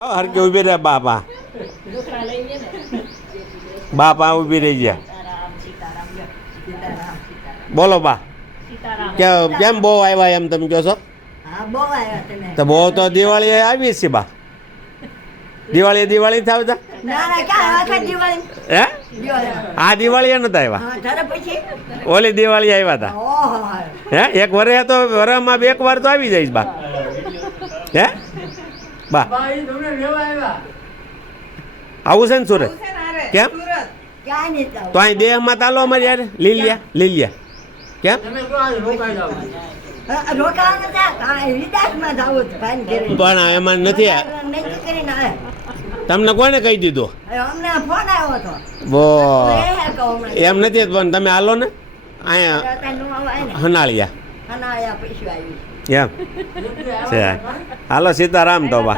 હરકે ઊભી રહે બાપા બાપા ઊભી રહી ગયા બોલો બા કેમ બહુ આવ્યા એમ તમે કહો છો તો બહુ તો દિવાળી આવી છે બા દિવાળી થાવતા હે આ દિવાળી નતા આવ્યા ઓલી દિવાળી આવ્યા હતા હે એક વરે તો વરમાં એક વાર તો આવી જઈશ બા હે બા આવું છે ને સુરત કેમ તો અહીં દેહમાં તાલો અમારી યાર લીલિયા કેમ પણ એમાં નથી તમને કોને કહી દીધું બો એમ નથી પણ તમે હાલો ને અહીંયા હનાળિયા એમ છે હાલો સીતારામ તો બા